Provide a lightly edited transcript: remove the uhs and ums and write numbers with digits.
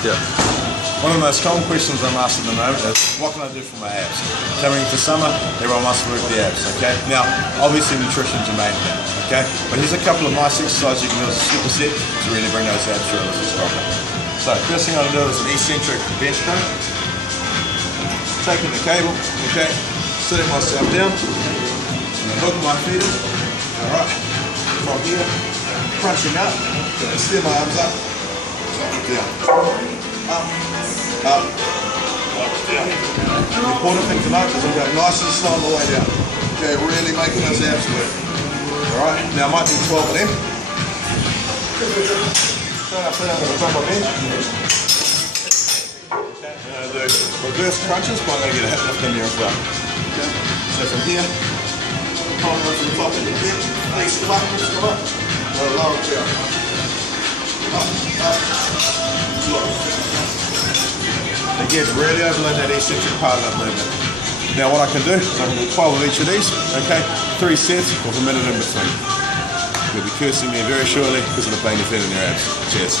Yeah. One of the most common questions I'm asked at the moment is, what can I do for my abs? Coming into summer, everyone wants to work the abs, okay? Now, obviously nutrition's your main thing, okay? But here's a couple of nice exercises you can do as a superset to really bring those abs relatively stronger. So, first thing I'm going to do is an eccentric bench press. Taking the cable, okay? Sitting myself down, and then hooking my feet in, alright? From here, crunching up, extend my arms up, down, up, up, down. The important thing to note is I'm going nice and slow on the way down. Okay, really making those abs work. Alright, now I might do 12 of them. Turn up down to the top of the bench. Okay, I'm going to do reverse crunches, but I'm going to get a hip lift in there as well. Okay, so from here, climb up to the top of the bench, these buttons come up, and lower it down. Up, up, low. Again, really overload that eccentric part of that movement. Now what I can do is I can do 12 of each of these, okay? 3 sets with a minute in between. You'll be cursing me very shortly because of the pain you feel in your abs. Cheers.